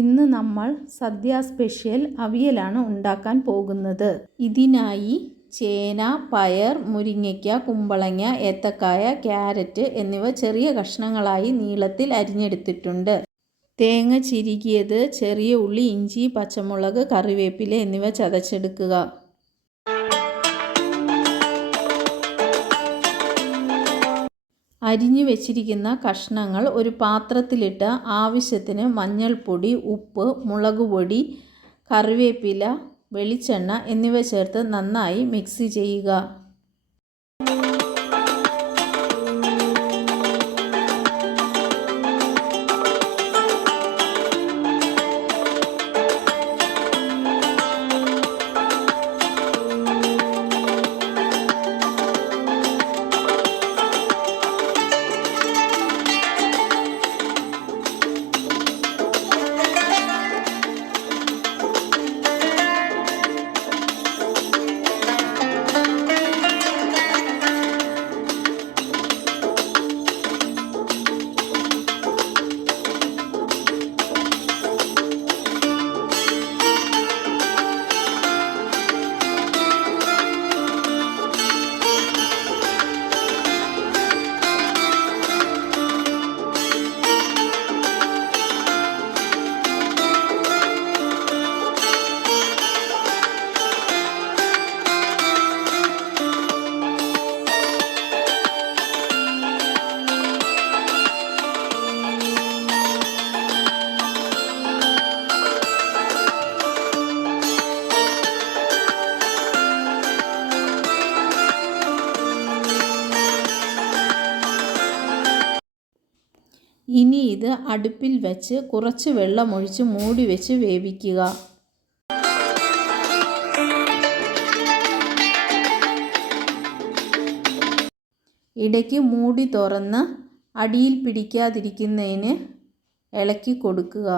ഇന്ന് നമ്മൾ സദ്യ സ്പെഷ്യൽ അവിയലാണ് ഉണ്ടാക്കാൻ പോകുന്നത്. ഇതിനായി ചേന, പയർ, മുരിങ്ങയ്ക്ക, കുമ്പളങ്ങ, ഏത്തക്കായ, ക്യാരറ്റ് എന്നിവ ചെറിയ കഷ്ണങ്ങളായി നീളത്തിൽ അരിഞ്ഞെടുത്തിട്ടുണ്ട്. തേങ്ങ ചിരികിയത്, ചെറിയ ഉള്ളി, ഇഞ്ചി, പച്ചമുളക്, കറിവേപ്പില എന്നിവ ചതച്ചെടുക്കുക. അരിഞ്ഞു വെച്ചിരിക്കുന്ന കഷ്ണങ്ങൾ ഒരു പാത്രത്തിലിട്ട് ആവശ്യത്തിന് മഞ്ഞൾപ്പൊടി, ഉപ്പ്, മുളകുപൊടി, കറിവേപ്പില, വെളിച്ചെണ്ണ എന്നിവ ചേർത്ത് നന്നായി മിക്സ് ചെയ്യുക. ഇനി ഇത് അടുപ്പിൽ വെച്ച് കുറച്ച് വെള്ളമൊഴിച്ച് മൂടി വെച്ച് വേവിക്കുക. ഇടയ്ക്ക് മൂടി തുറന്ന് അടിയിൽ പിടിക്കാതിരിക്കുന്നതിന് ഇളക്കി കൊടുക്കുക.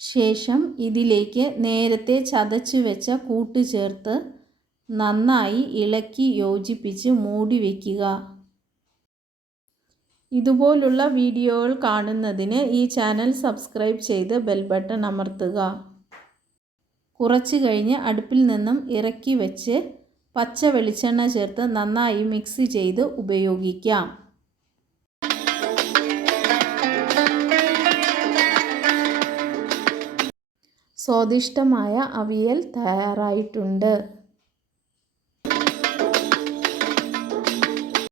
ശേഷം ഇതിലേക്ക് നേരത്തെ ചതച്ചു വെച്ച കൂട്ട് ചേർത്ത് നന്നായി ഇളക്കി യോജിപ്പിച്ച് മൂടി വയ്ക്കുക. ഇതുപോലുള്ള വീഡിയോകൾ കാണുന്നതിന് ഈ ചാനൽ സബ്സ്ക്രൈബ് ചെയ്ത് ബെൽ ബട്ടൺ അമർത്തുക. കുറച്ച് കഴിഞ്ഞ് അടുപ്പിൽ നിന്നും ഇറക്കി വെച്ച് പച്ച വെളിച്ചെണ്ണ ചേർത്ത് നന്നായി മിക്സ് ചെയ്ത് ഉപയോഗിക്കാം. സ്വാദിഷ്ടമായ അവിയൽ തയ്യാറായിട്ടുണ്ട്.